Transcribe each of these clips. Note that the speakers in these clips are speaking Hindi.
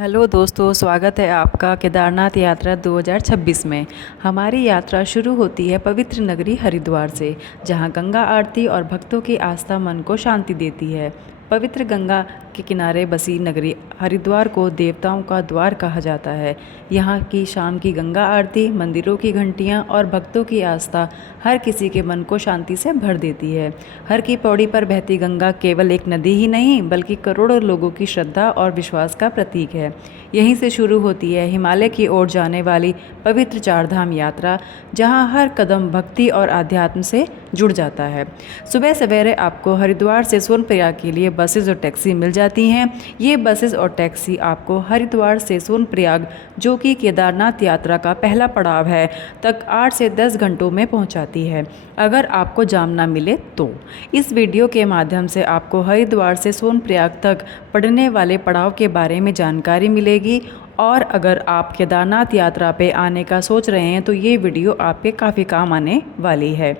हेलो दोस्तों, स्वागत है आपका केदारनाथ यात्रा 2026 में। हमारी यात्रा शुरू होती है पवित्र नगरी हरिद्वार से, जहां गंगा आरती और भक्तों की आस्था मन को शांति देती है। पवित्र गंगा के किनारे बसी नगरी हरिद्वार को देवताओं का द्वार कहा जाता है। यहाँ की शाम की गंगा आरती, मंदिरों की घंटियाँ और भक्तों की आस्था हर किसी के मन को शांति से भर देती है। हर की पौड़ी पर बहती गंगा केवल एक नदी ही नहीं, बल्कि करोड़ों लोगों की श्रद्धा और विश्वास का प्रतीक है। यहीं से शुरू होती है हिमालय की ओर जाने वाली पवित्र चारधाम यात्रा, जहां हर कदम भक्ति और आध्यात्म से जुड़ जाता है। सुबह सवेरे आपको हरिद्वार से सोनप्रयाग के लिए बसेस और टैक्सी मिल जाती हैं। ये बसेस और टैक्सी आपको हरिद्वार से सोनप्रयाग, जो कि केदारनाथ यात्रा का पहला पड़ाव है, तक 8 से 10 घंटों में पहुंचाती है, अगर आपको जाम ना मिले तो। इस वीडियो के माध्यम से आपको हरिद्वार से सोनप्रयाग तक पड़ने वाले पड़ाव के बारे में जानकारी मिलेगी, और अगर आप केदारनाथ यात्रा पे आने का सोच रहे हैं तो ये वीडियो आपके काफ़ी काम आने वाली है।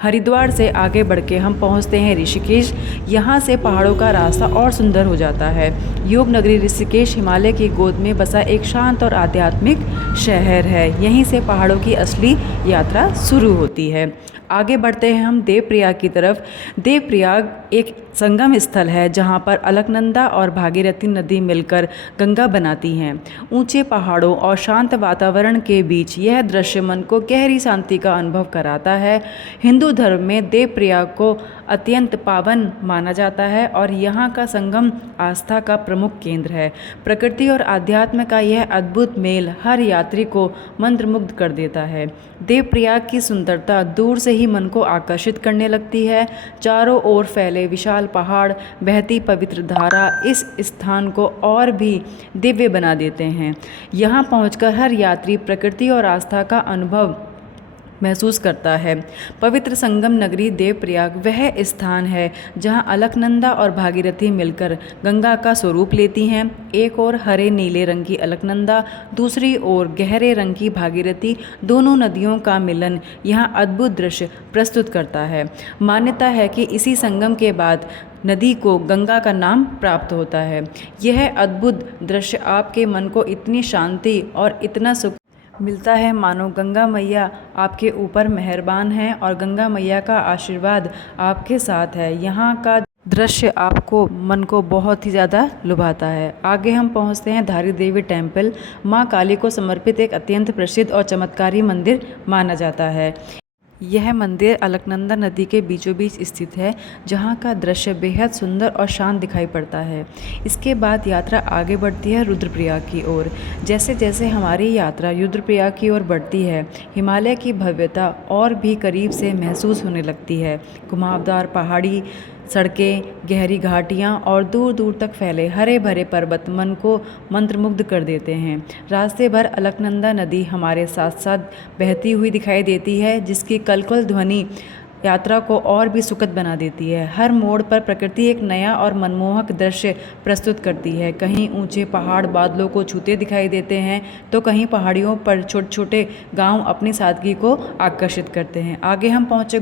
हरिद्वार से आगे बढ़ के हम पहुंचते हैं ऋषिकेश। यहाँ से पहाड़ों का रास्ता और सुंदर हो जाता है। योग नगरी ऋषिकेश हिमालय की गोद में बसा एक शांत और आध्यात्मिक शहर है। यहीं से पहाड़ों की असली यात्रा शुरू होती है। आगे बढ़ते हैं हम देवप्रयाग की तरफ। देवप्रयाग एक संगम स्थल है, जहाँ पर अलकनंदा और भागीरथी नदी मिलकर गंगा बनाती हैं। ऊंचे पहाड़ों और शांत वातावरण के बीच यह दृश्य मन को गहरी शांति का अनुभव कराता है। हिंदू धर्म में देवप्रयाग को अत्यंत पावन माना जाता है और यहाँ का संगम आस्था का प्रमुख केंद्र है। प्रकृति और आध्यात्म का यह अद्भुत मेल हर यात्री को मंत्रमुग्ध कर देता है। देवप्रयाग की सुंदरता दूर से ही मन को आकर्षित करने लगती है। चारों ओर फैले विशाल पहाड़, बहती पवित्र धारा इस स्थान को और भी दिव्य बना देते हैं। यहाँ पहुंचकर हर यात्री प्रकृति और आस्था का अनुभव महसूस करता है। पवित्र संगम नगरी देवप्रयाग वह स्थान है जहां अलकनंदा और भागीरथी मिलकर गंगा का स्वरूप लेती हैं। एक ओर हरे नीले रंग की अलकनंदा, दूसरी ओर गहरे रंग की भागीरथी, दोनों नदियों का मिलन यहां अद्भुत दृश्य प्रस्तुत करता है। मान्यता है कि इसी संगम के बाद नदी को गंगा का नाम प्राप्त होता है। यह अद्भुत दृश्य आपके मन को इतनी शांति और इतना सुख मिलता है, मानो गंगा मैया आपके ऊपर मेहरबान हैं और गंगा मैया का आशीर्वाद आपके साथ है। यहाँ का दृश्य आपको मन को बहुत ही ज़्यादा लुभाता है। आगे हम पहुँचते हैं धारी देवी टेम्पल। माँ काली को समर्पित एक अत्यंत प्रसिद्ध और चमत्कारी मंदिर माना जाता है। यह मंदिर अलकनंदा नदी के बीचों बीच स्थित है, जहाँ का दृश्य बेहद सुंदर और शांत दिखाई पड़ता है। इसके बाद यात्रा आगे बढ़ती है रुद्रप्रयाग की ओर। जैसे जैसे हमारी यात्रा रुद्रप्रयाग की ओर बढ़ती है, हिमालय की भव्यता और भी करीब से महसूस होने लगती है। घुमावदार पहाड़ी सड़कें, गहरी घाटियाँ और दूर दूर तक फैले हरे भरे पर्वत मन को मंत्रमुग्ध कर देते हैं। रास्ते भर अलकनंदा नदी हमारे साथ साथ बहती हुई दिखाई देती है, जिसकी कलकल ध्वनि यात्रा को और भी सुखद बना देती है। हर मोड़ पर प्रकृति एक नया और मनमोहक दृश्य प्रस्तुत करती है। कहीं ऊंचे पहाड़ बादलों को छूते दिखाई देते हैं, तो कहीं पहाड़ियों पर छोटे छोटे गांव अपनी सादगी को आकर्षित करते हैं। आगे हम पहुँचे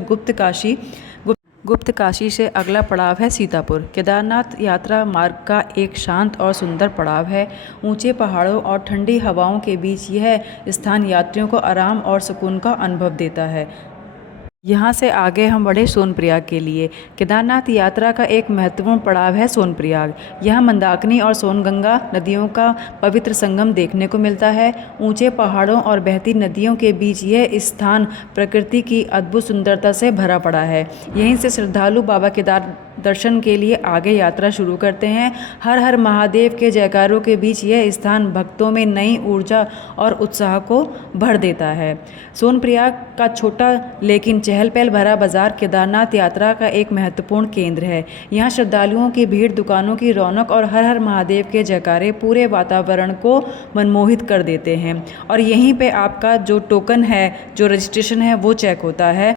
गुप्त काशी से अगला पड़ाव है सीतापुर। केदारनाथ यात्रा मार्ग का एक शांत और सुंदर पड़ाव है। ऊंचे पहाड़ों और ठंडी हवाओं के बीच यह स्थान यात्रियों को आराम और सुकून का अनुभव देता है। यहाँ से आगे हम बढ़े सोनप्रयाग के लिए। केदारनाथ यात्रा का एक महत्वपूर्ण पड़ाव है सोनप्रयाग। यहाँ मंदाकिनी और सोनगंगा नदियों का पवित्र संगम देखने को मिलता है। ऊंचे पहाड़ों और बहती नदियों के बीच यह स्थान प्रकृति की अद्भुत सुंदरता से भरा पड़ा है। यहीं से श्रद्धालु बाबा केदार दर्शन के लिए आगे यात्रा शुरू करते हैं। हर हर महादेव के जयकारों के बीच यह स्थान भक्तों में नई ऊर्जा और उत्साह को भर देता है। सोनप्रयाग का छोटा लेकिन चहल पहल भरा बाजार केदारनाथ यात्रा का एक महत्वपूर्ण केंद्र है। यहाँ श्रद्धालुओं की भीड़, दुकानों की रौनक और हर हर महादेव के जयकारे पूरे वातावरण को मनमोहित कर देते हैं। और यहीं पे आपका जो टोकन है, जो रजिस्ट्रेशन है, वो चेक होता है।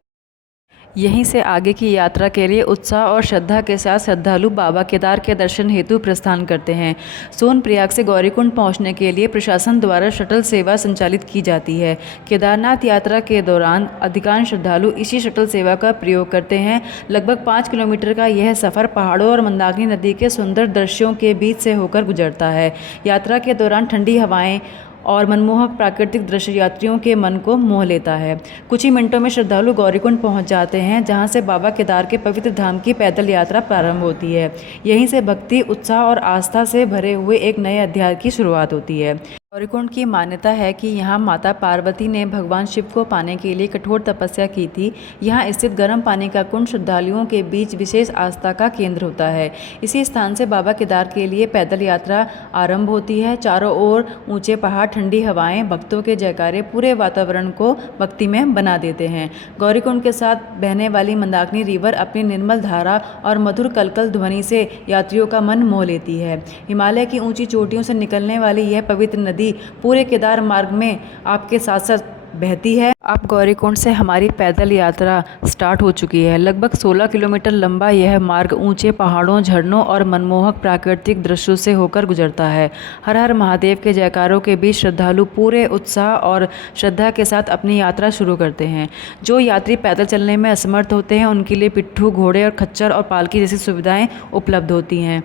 यहीं से आगे की यात्रा के लिए उत्साह और श्रद्धा के साथ श्रद्धालु बाबा केदार के दर्शन हेतु प्रस्थान करते हैं। सोनप्रयाग से गौरीकुंड पहुंचने के लिए प्रशासन द्वारा शटल सेवा संचालित की जाती है। केदारनाथ यात्रा के दौरान अधिकांश श्रद्धालु इसी शटल सेवा का प्रयोग करते हैं। लगभग 5 किलोमीटर का यह सफ़र पहाड़ों और मंदाकिनी नदी के सुंदर दृश्यों के बीच से होकर गुजरता है। यात्रा के दौरान ठंडी हवाएं और मनमोहक प्राकृतिक दृश्य यात्रियों के मन को मोह लेता है। कुछ ही मिनटों में श्रद्धालु गौरीकुंड पहुंच जाते हैं, जहां से बाबा केदार के पवित्र धाम की पैदल यात्रा प्रारंभ होती है। यहीं से भक्ति, उत्साह और आस्था से भरे हुए एक नए अध्याय की शुरुआत होती है। गौरीकुंड की मान्यता है कि यहाँ माता पार्वती ने भगवान शिव को पाने के लिए कठोर तपस्या की थी। यहाँ स्थित गर्म पानी का कुंड श्रद्धालुओं के बीच विशेष आस्था का केंद्र होता है। इसी स्थान से बाबा केदार के लिए पैदल यात्रा आरंभ होती है। चारों ओर ऊंचे पहाड़, ठंडी हवाएं, भक्तों के जयकारे पूरे वातावरण को भक्तिमय बना देते हैं। गौरीकुंड के साथ बहने वाली मंदाकिनी रिवर अपनी निर्मल धारा और मधुर कलकल ध्वनि से यात्रियों का मन मोह लेती है। हिमालय की ऊंची चोटियों से निकलने वाली यह पवित्र नदी पूरे केदार मार्ग में आपके साथ साथ बहती है। अब गौरीकुंड से हमारी पैदल यात्रा स्टार्ट हो चुकी है। लगभग 16 किलोमीटर लंबा यह मार्ग ऊंचे पहाड़ों, झरनों और मनमोहक प्राकृतिक दृश्यों से होकर गुजरता है। हर हर महादेव के जयकारों के बीच श्रद्धालु पूरे उत्साह और श्रद्धा के साथ अपनी यात्रा शुरू करते हैं। जो यात्री पैदल चलने में असमर्थ होते हैं, उनके लिए पिट्ठू, घोड़े और खच्चर और पालकी जैसी सुविधाएं उपलब्ध होती हैं।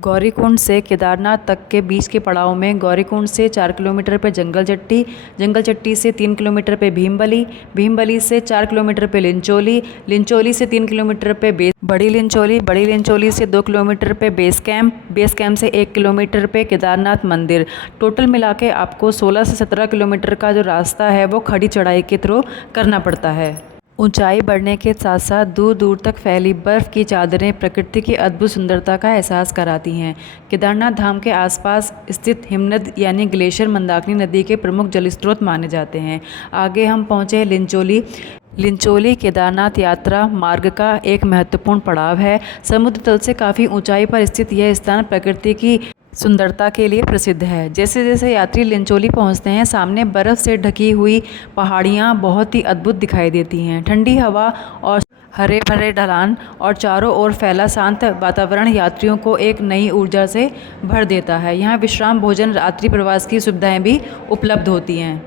गौरीकुंड से केदारनाथ तक के बीच के पड़ाव में गौरीकुंड से 4 किलोमीटर पर जंगल चट्टी से 3 किलोमीटर पे भीमबली से 4 किलोमीटर पे लिंचोली से 3 किलोमीटर पे बड़ी लिंचोली से 2 किलोमीटर पे बेस कैंप से 1 किलोमीटर पे केदारनाथ मंदिर। टोटल मिला के आपको 16 से 17 किलोमीटर का जो रास्ता है वो खड़ी चढ़ाई के थ्रू करना पड़ता है। ऊंचाई बढ़ने के साथ साथ दूर दूर तक फैली बर्फ़ की चादरें प्रकृति की अद्भुत सुंदरता का एहसास कराती हैं। केदारनाथ धाम के आसपास स्थित हिमनद यानी ग्लेशियर मंदाकिनी नदी के प्रमुख जलस्रोत माने जाते हैं। आगे हम पहुँचे लिंचोली केदारनाथ यात्रा मार्ग का एक महत्वपूर्ण पड़ाव है। समुद्र तल से काफ़ी ऊंचाई पर स्थित यह स्थान प्रकृति की सुंदरता के लिए प्रसिद्ध है। जैसे जैसे यात्री लिंचोली पहुंचते हैं, सामने बर्फ़ से ढकी हुई पहाड़ियां बहुत ही अद्भुत दिखाई देती हैं। ठंडी हवा और हरे भरे ढलान और चारों ओर फैला शांत वातावरण यात्रियों को एक नई ऊर्जा से भर देता है। यहाँ विश्राम, भोजन, रात्रि प्रवास की सुविधाएं भी उपलब्ध होती हैं।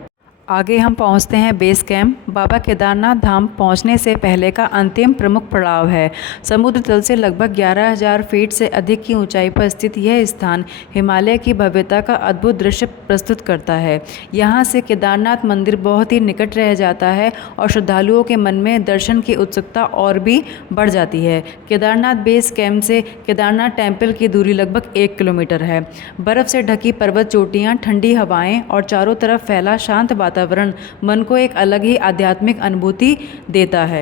आगे हम पहुंचते हैं बेस कैंप। बाबा केदारनाथ धाम पहुंचने से पहले का अंतिम प्रमुख पड़ाव है। समुद्र तल से लगभग 11,000 फीट से अधिक की ऊंचाई पर स्थित यह स्थान हिमालय की भव्यता का अद्भुत दृश्य प्रस्तुत करता है। यहां से केदारनाथ मंदिर बहुत ही निकट रह जाता है और श्रद्धालुओं के मन में दर्शन की उत्सुकता और भी बढ़ जाती है। केदारनाथ बेस कैंप से केदारनाथ टेम्पल की दूरी लगभग 1 किलोमीटर है। बर्फ़ से ढकी पर्वत चोटियाँ, ठंडी हवाएँ और चारों तरफ फैला शांत वातावरण मन को एक अलग ही आध्यात्मिक अनुभूति देता है।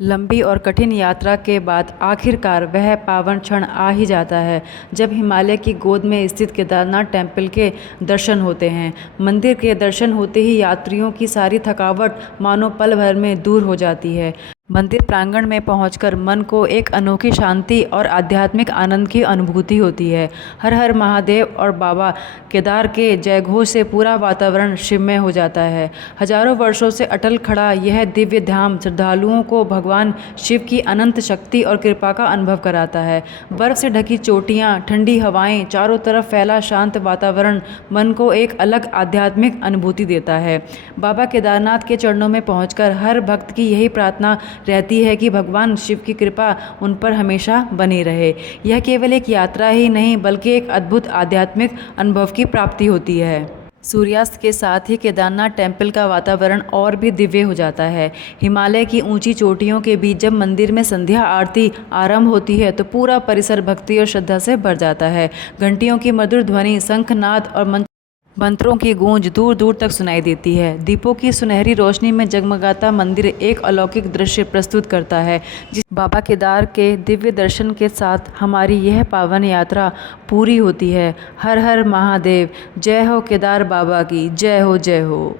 लंबी और कठिन यात्रा के बाद आखिरकार वह पावन क्षण आ ही जाता है जब हिमालय की गोद में स्थित केदारनाथ टेम्पल के दर्शन होते हैं। मंदिर के दर्शन होते ही यात्रियों की सारी थकावट मानो पल भर में दूर हो जाती है। मंदिर प्रांगण में पहुंचकर मन को एक अनोखी शांति और आध्यात्मिक आनंद की अनुभूति होती है। हर हर महादेव और बाबा केदार के जयघोष से पूरा वातावरण शिवमय हो जाता है। हजारों वर्षों से अटल खड़ा यह दिव्य धाम श्रद्धालुओं को भगवान शिव की अनंत शक्ति और कृपा का अनुभव कराता है। बर्फ से ढकी चोटियाँ, ठंडी हवाएं, चारों तरफ फैला शांत वातावरण मन को एक अलग आध्यात्मिक अनुभूति देता है। बाबा केदारनाथ के चरणों में पहुंचकर हर भक्त की यही प्रार्थना रहती है कि भगवान शिव की कृपा उन पर हमेशा बनी रहे। यह केवल एक यात्रा ही नहीं बल्कि एक अद्भुत आध्यात्मिक अनुभव की प्राप्ति होती है। सूर्यास्त के साथ ही केदारनाथ टेम्पल का वातावरण और भी दिव्य हो जाता है। हिमालय की ऊंची चोटियों के बीच जब मंदिर में संध्या आरती आरंभ होती है तो पूरा परिसर भक्ति और श्रद्धा से भर जाता है। घंटियों की मधुर ध्वनि, शंखनाद और मंत्रों की गूंज दूर दूर तक सुनाई देती है। दीपों की सुनहरी रोशनी में जगमगाता मंदिर एक अलौकिक दृश्य प्रस्तुत करता है। जिस बाबा केदार के दिव्य दर्शन के साथ हमारी यह पावन यात्रा पूरी होती है। हर हर महादेव, जय हो केदार बाबा की, जय हो जय हो।